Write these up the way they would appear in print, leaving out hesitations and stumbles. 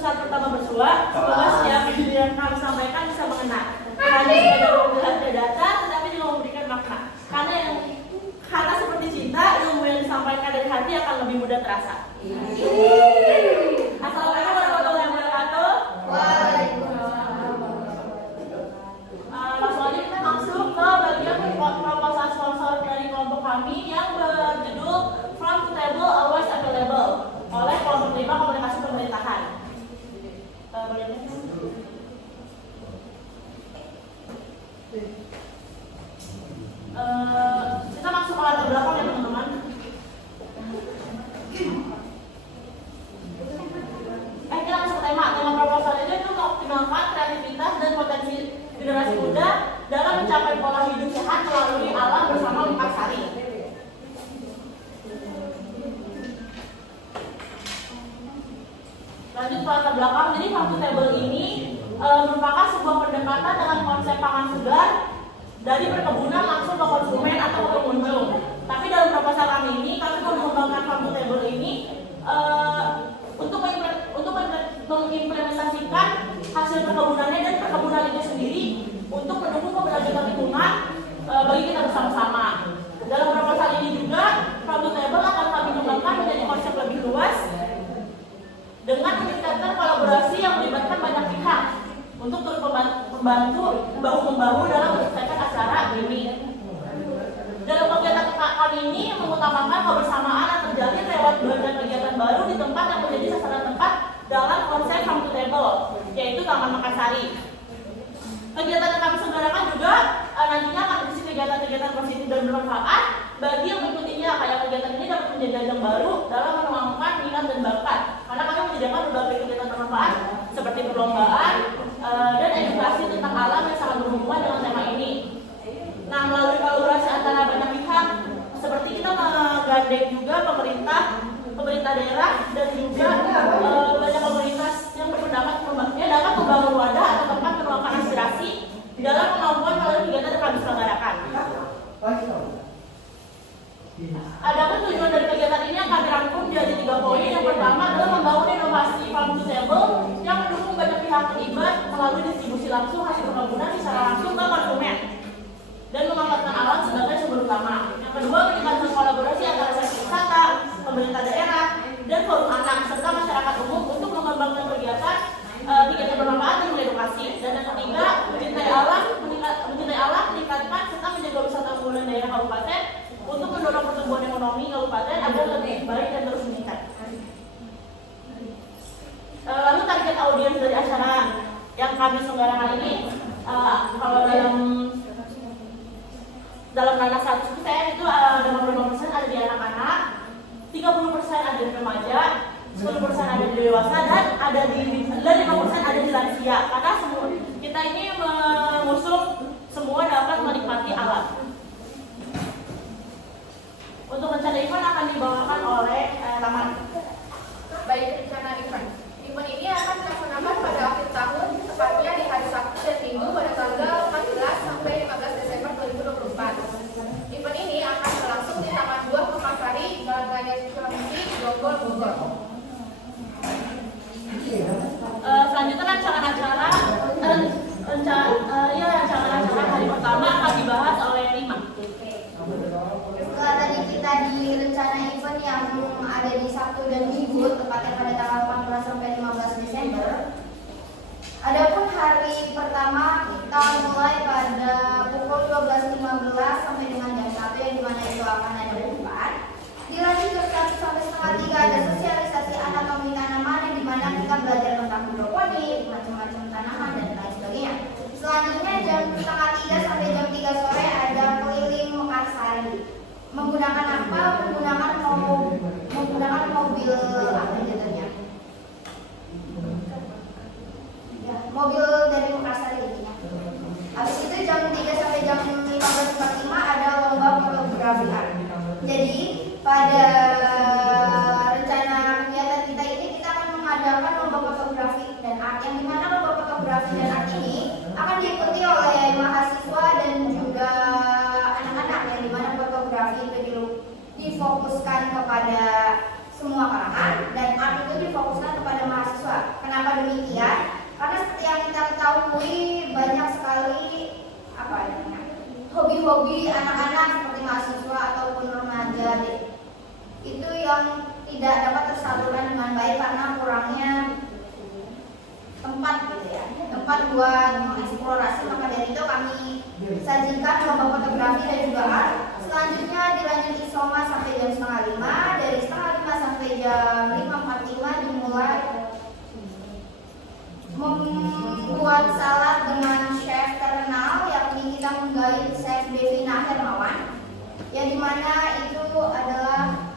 saat pertama bersua, semoga setiap yang kami sampaikan bisa mengena. Hanya sekedar menjelaskan data, tetapi juga memberikan makna. Karena seperti cinta, ilmu yang disampaikan dari hati akan lebih mudah terasa. Assalamualaikum warahmatullahi wabarakatuh. Langsung aja kita masuk ke bagian proposal sponsor dari kelompok kami yang berjudul From to Table Always Available oleh kelompok 5 komunikasi pemerintahan. Kita masuk ke latar belakang ya teman-teman. Kita masuk ke tema proposal itu mengoptimalkan kreativitas dan potensi generasi muda dalam mencapai pola hidup sehat melalui alam bersama Mekarsari. Lanjut ke latar belakang, jadi Farm to Table ini merupakan sebuah pendekatan dengan konsep pangan segar dari perkebunan langsung ke konsumen atau ke pengunjung. Tapi dalam proposal kami ini, kami mengembangkan Farm to Table ini untuk mengimplementasikan hasil perkebunannya dan perkebunan itu sendiri untuk mendukung keberlanjutan lingkungan bagi kita bersama-sama. Dalam proposal ini juga, Farm to Table akan kami kembangkan menjadi konsep lebih luas dengan meningkatkan kolaborasi yang melibatkan banyak pihak untuk turut membantu bahu-membahu dalam menyelesaikan acara ini. Dalam kegiatan kami ini mengutamakan kebersamaan yang terjalin lewat berbagai kegiatan baru di tempat yang menjadi sasaran tempat dalam konsep Farm to Table, yaitu Taman Mekarsari. Kegiatan yang kami selenggarakan juga nantinya akan berisi kegiatan-kegiatan positif dan bermanfaat bagi yang mengikutinya. Kayak kegiatan ini dapat menjadi ajang baru dalam menuangkan minat dan bakat, karena kami menyediakan berbagai kegiatan bermanfaat seperti perlombaan dan edukasi tentang alam yang sangat berhubungan dengan tema ini. Nah, melalui kolaborasi antara banyak pihak, seperti kita menggandeng juga pemerintah daerah dan juga banyak komunitas yang berpendapat yang dapat membangun wadah atau tempat menuangkan aspirasi dalam kemampuan melalui kegiatan yang kami selenggarakan. Adapun tujuan dari kegiatan ini yang kami rangkum jadi 3 poin. Yang pertama adalah membangun inovasi Farm to Table yang mendukung banyak pihak terlibat melalui distribusi langsung hasil perkebunan secara langsung ke konsumen dan memanfaatkan alam sebagai sumber utama. Yang kedua, meningkatkan kolaborasi antara sektor wisata, pemerintah daerah, dan forum anak serta masyarakat umum untuk mengembangkan kegiatan bermanfaat dan mengedukasi. Dan yang ketiga, mencintai alam, meningkatkan serta menjaga wisata unggulan daerah kabupaten untuk mendorong pertumbuhan ekonomi kabupaten agar lebih baik dan terus meningkat. Lalu target audiens dari acara yang kami selenggarakan ini, kalau dalam ranah 100% itu 85% ada di anak-anak, 30% ada di remaja, 10% ada di dewasa, dan 5% ada di lansia. Karena kita ini mengusung semua dapat menikmati alam. Untuk rencana event akan dibawakan oleh Taman. Baik, rencana event ini akan dilaksanakan pada akhir tahun, tepatnya di hari Sabtu dan Minggu pada tanggal 14 sampai 15 Desember 2024. Event ini akan berlangsung di Taman Buah Mekarsari, Jalan Raya Sukamisi, Grogol, Bogor. Selanjutnya rancangan acara hari pertama akan dibahas oleh Rima. Setelah tadi kita di rencana event yang ada di Sabtu dan Minggu, tepatnya pada tanggal 14 sampai 15 Desember. Adapun hari pertama kita mulai pada pukul 12.15 sampai dengan jam 1, yang dimana itu akan ada debat. Dilanjut ke 1 sampai setengah 3 ada sosialisasi anatomi tanaman, yang dimana kita belajar tentang hidroponik, macam-macam tanaman dan lain sebagainya. Selanjutnya jam setengah 3 sampai jam 3 sore ada keliling Mekarsari. Menggunakan apa? Menggunakan mobil apa jadinya? Ya, mobil dari Mekarsari intinya. Habis itu jam 3 sampai jam 15.45 ada lomba fotografi art. Jadi pada rencana kegiatan kita ini kita akan mengadakan lomba fotografi dan art, yang dimana lomba fotografi dan art ini akan diikuti oleh mahasiswa dan juga anak-anak, yang dimana fotografi itu difokuskan kepada semua kalangan dan art itu difokuskan kepada mahasiswa. Kenapa demikian? Karena seperti yang kita ketahui banyak sekali hobi-hobi anak-anak seperti mahasiswa ataupun remaja itu yang tidak dapat tersalurkan dengan baik karena kurangnya tempat gitu ya, tempat buat mengeksplorasi. Maka dari itu kami sajikan lomba fotografi dan juga art. Selanjutnya dilanjut isoma sampai jam 4:30, dari 4:30 sampai jam 5:45 dimulai membuat salad dengan chef terkenal, yakni kita menggait chef Devina Hermawan, yang dimana itu adalah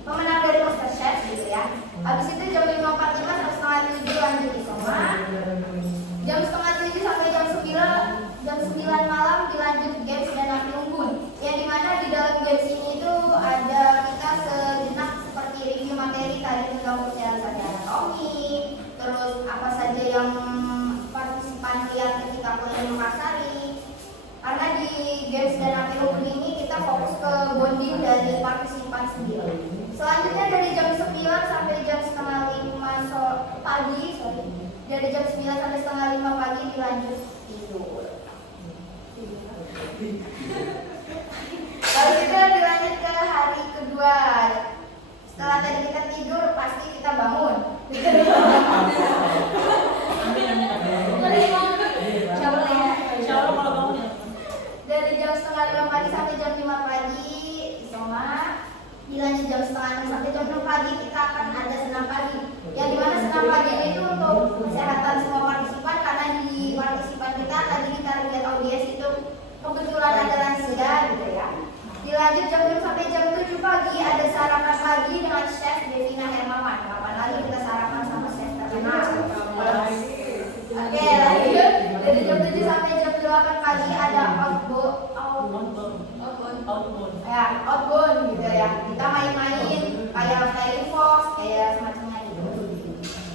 pemenang dari MasterChef gitu ya. Habis itu jam 5:45 sampai 6:30 lanjut isoma. Jam 6:30 sampai jam 9 malam dilanjut games dan api unggun. Yang dimana di dalam games ini itu ada kita sejenak seperti review materi tadi tentang sosialisasi anatomi, terus apa saja yang partisipan lihat ketika kuliah Makassari. Karena di games dan api unggun ini kita fokus ke bonding dari partisipan sendiri. Selanjutnya dari jam 9 sampai jam 4:30 pagi, dari jam 9 sampai 4:30 pagi dilanjut tidur. Lalu kita dilanjut ke hari kedua. Setelah tadi kita tidur, pasti kita bangun. Insya Allah kalau bangun ya. Dari jam 4:30 pagi sampai jam 5 pagi isoma. Dilanjut jam 5:30 sampai jam 6 pagi kita akan ada senam pagi. Yang dimana senam pagi ini itu untuk kesehatan semua partisipan, karena di partisipan kita tadi kita lihat audiens itu kebetulan ada lansia gitu ya. Dilanjut jam 6 sampai jam 7 pagi ada sarapan pagi dengan chef Devina Hermawan. Kapan lagi kita sarapan sama chef terkenal. Oke, lanjut dari jam 7 sampai jam 8 pagi ada outbound gitu ya. Kita main-main kayak flying fox, kayak semacamnya gitu.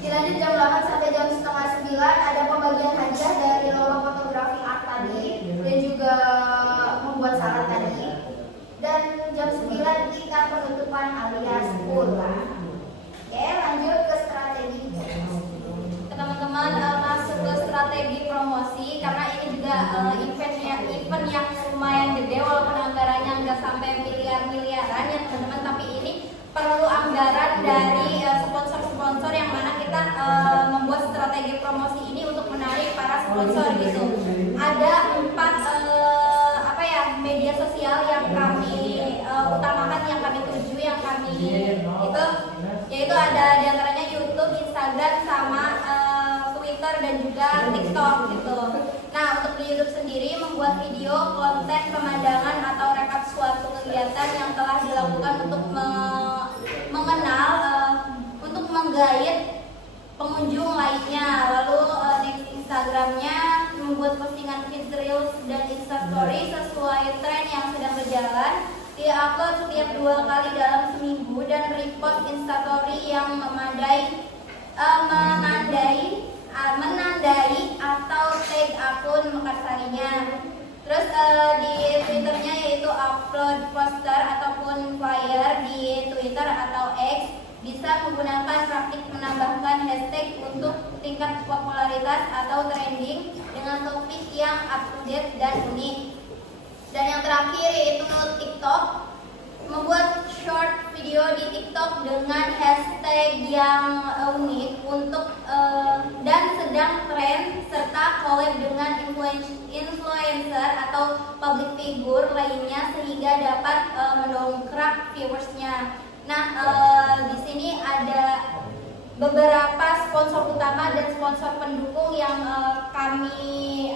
Dilanjut jam 8 sampai jam 8:30 ada pembagian hadiah dari lomba fotografi art tadi dan juga membuat salad tadi. Dan jam 9 kita penutupan alias pulang. Oke, lanjut ke strategi. Teman-teman masuk ke strategi promosi, karena ini juga event yang lumayan gede, walaupun anggarannya nggak sampai miliaran ya teman-teman, tapi ini perlu anggaran dari sponsor-sponsor yang mana kita membuat strategi promosi ini untuk menarik para sponsor gitu. Ada 4 media sosial yang kami utamakan, yang kami tuju, yang kami itu yaitu ada diantaranya YouTube, Instagram, sama Twitter dan juga TikTok gitu. Nah, untuk di YouTube sendiri membuat video konten pemandangan atau rekap suatu kegiatan yang telah dilakukan untuk mengenal, untuk menggait pengunjung lainnya. Lalu di Instagramnya membuat postingan feed reels dan instastory sesuai tren yang sedang berjalan. Di-upload setiap 2 kali dalam seminggu dan repost instastory yang menandai atau tag akun Mekarsarinya. Terus di Twitternya yaitu upload poster ataupun flyer di Twitter atau X. Bisa menggunakan praktik menambahkan hashtag untuk tingkat popularitas atau trending dengan topik yang up to date dan unik. Dan yang terakhir yaitu TikTok, membuat short video di TikTok dengan hashtag yang unik untuk dan sedang tren, serta collab dengan influencer atau public figure lainnya sehingga dapat mendongkrak viewersnya. Nah, di sini ada beberapa sponsor utama dan sponsor pendukung yang kami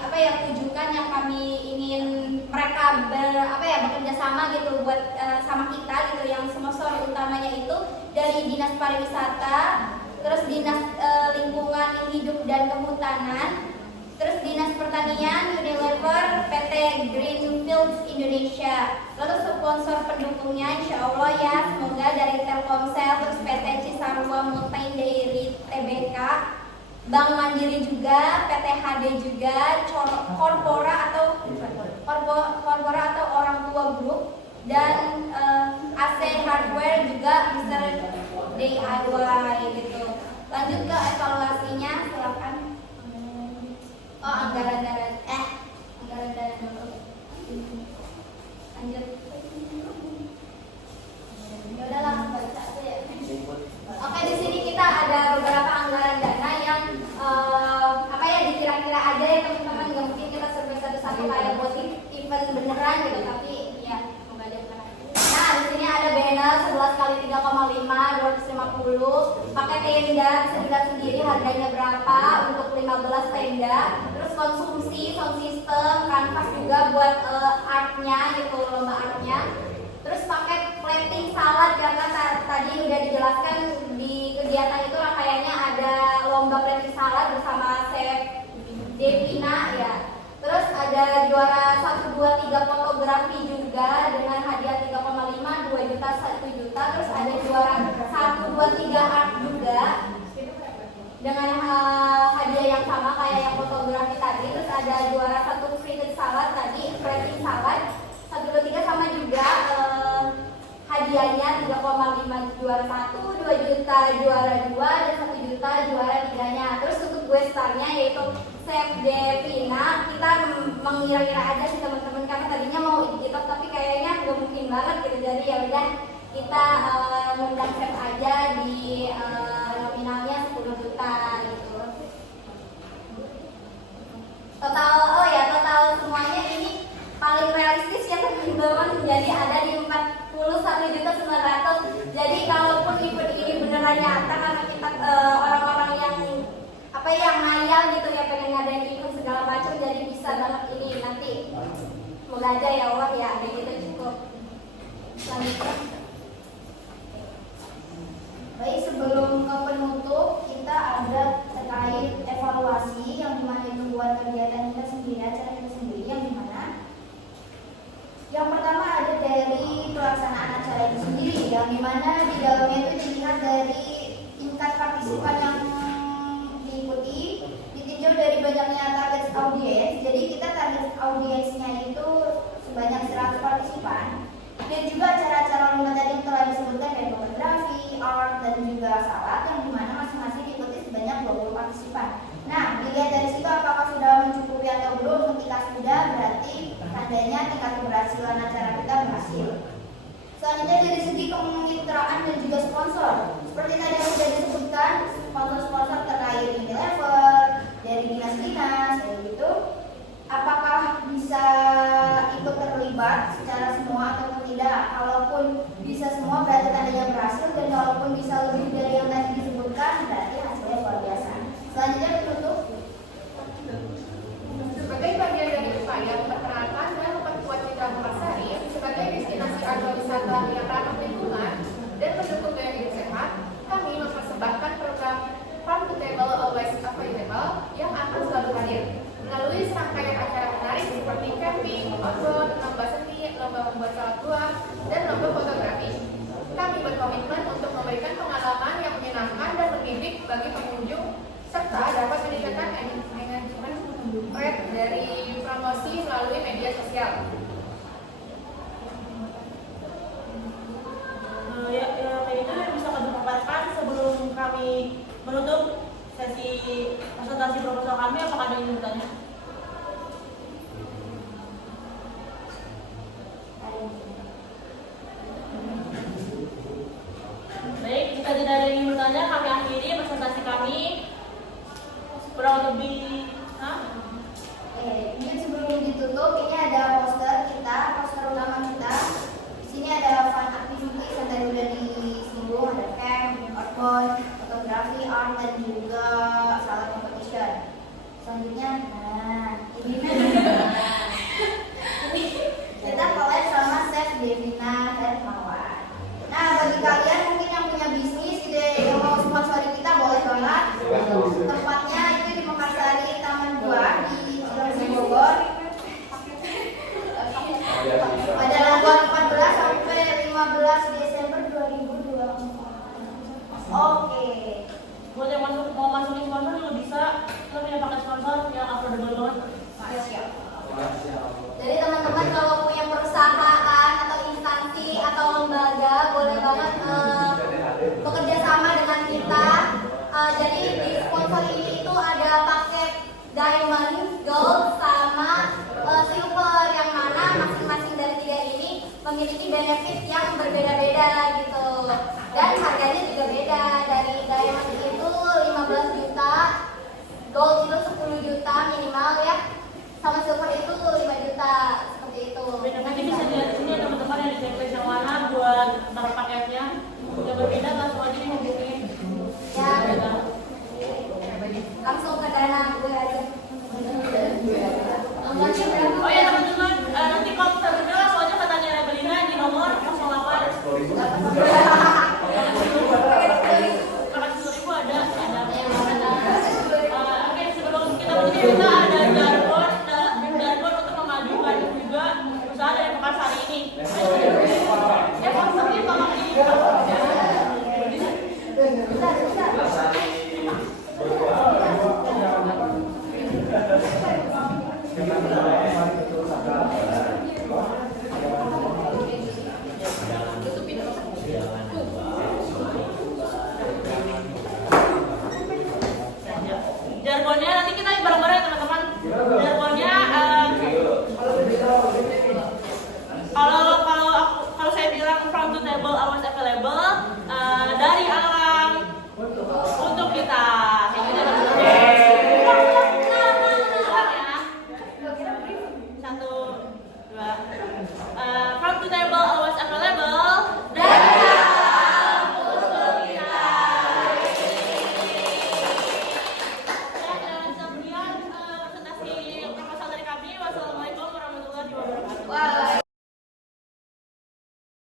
tujukan, yang kami ingin mereka bekerja sama gitu buat sama kita gitu. Yang sponsor utamanya itu dari Dinas Pariwisata, terus Dinas Lingkungan Hidup dan Kehutanan, terus Dinas Pertanian, Unilever, PT Greenfields Indonesia. Lalu sponsor pendukungnya insya Allah ya semoga dari Telkomsel, terus PT Cisarua Multain Dairy Tbk, Bank Mandiri juga, PT HD juga, Korpora atau Orang Tua Group, dan Lanjut. Ya udahlah, baca aja ya. Oke, di sini kita ada beberapa anggaran dana yang apa ya, dikira-kira aja ya teman-teman, nggak mungkin kita survei satu-satu kayak buat event beneran gitu, tapi ya semoga aja beneran. Nah, di sini ada banner 11 kali 3,5 250, pakai tenda bisa dilihat sendiri harganya berapa untuk 15 tenda, terus konsumsi sound system, kanvas juga buat artnya gitu, lomba artnya. Terus pakai plating salad karena tadi udah dijelaskan di kegiatan itu rangkaiannya ada lomba plating salad bersama Chef Devina ya. Terus ada juara 1, 2, 3 fotografi juga dengan hadiah 3,5, 2 juta, 1 juta. Terus ada juara 1, 2, 3 art juga dengan hadiah yang sama kayak yang fotografi tadi. Terus ada juara 1 frited salad tadi, plating salad 1, 2, 3 sama juga hadiahnya 3,5 juara 1, 2 juta juara 2, dan 1 juta juara 3-nya. Terus untuk guest star-nya yaitu Chef Devina, kita mengira-ngira aja sih teman-teman karena tadinya mau ikut tapi kayaknya nggak mungkin banget gitu, jadi ya udah kita ngundang chef aja di nominalnya 10 juta gitu. Total semuanya ini paling realistis ya teman-teman, jadi ada di 41.900.000. Jadi kalaupun event ini beneran nyata karena kita orang-orang yang yang ngayal gitu ya, pengen ngadain event segala macam, jadi bisa banget ini nanti. Semoga aja ya Allah ya, kayak gitu cukup. Selanjutnya. Baik, sebelum ke penutup kita ada terkait evaluasi yang dimana itu buat kegiatan kita sendiri, acara kita sendiri, yang dimana yang pertama ada dari pelaksanaan acara itu sendiri, yang dimana di dalamnya itu dilihat dari tingkat partisipan yang diikuti, ditinjau dari banyaknya target audiens. Jadi kita target audiensnya itu sebanyak 100 partisipan, dan juga acara-acara lomba tadi yang telah disebutkan kayak fotografi, art, dan juga salad, yang dimana masing-masing diikuti sebanyak 20 partisipan. Nah, dilihat dari situ apakah sudah mencukupi atau belum. Ketika sudah, berarti tandanya tingkat keberhasilan acara kita berhasil. Selanjutnya dari segi kemitraan dan juga sponsor, seperti tadi yang sudah disebutkan, sponsor-sponsor terkait Unilever, dari dinas-dinas, kayak gitu. Apakah bisa ikut terlibat secara semua ataupun tidak? Kalaupun bisa semua berarti tandanya berhasil, dan kalaupun bisa lebih dari yang tadi disebutkan berarti hasilnya luar biasa. Selanjutnya penutup. Sebagai bagian dari upaya memperkenalkan dan memperkuat citra Mekarsari sebagai destinasi agrowisata yang ramah lingkungan dan mendukung gaya hidup sehat, kami mempersembahkan program Farm to Table Always Available yang akan selalu hadir melalui serangkaian acara menarik seperti camping, outbound, lomba seni, lomba membuat salad buah, dan lomba fotografi. Kami berkomitmen untuk memberikan pengalaman yang menyenangkan dan mendidik bagi pengunjung, serta dapat meningkatkan engagement rate dari promosi melalui media sosial. Kayak itu yang bisa kami paparkan sebelum kami menutup sesi presentasi proposal kami. Apakah ada yang ingin bertanya? Baik, jika tidak ada yang ingin bertanya, kami akhiri presentasi kami. Kurang lebih, Mungkin sebelum ditutup, ini ada poster utama kita. Di sini ada fun activities yang tadi udah disinggung, ada camp, outbound, fotografi, art, dan juga salad competition. Selanjutnya, ini kita collab sama Chef Devina dan Mawar. Nah, bagi kalian mungkin yang punya bisnis yang mau sponsori kita, boleh banget. Tempatnya itu di Mekarsari Taman Buah di Cilengsi Bogor. Pada tanggal 14 sampai 15 Desember 2024. Oke. Buat yang mau masukin sponsor juga bisa. Kita punya paket sponsor yang affordable banget. Siap. Jadi teman-teman kalau punya perusahaan atau instansi atau lembaga boleh banget bekerja sama dengan kita. Jadi di sponsor ini itu ada paket diamond, gold, sama silver, yang mana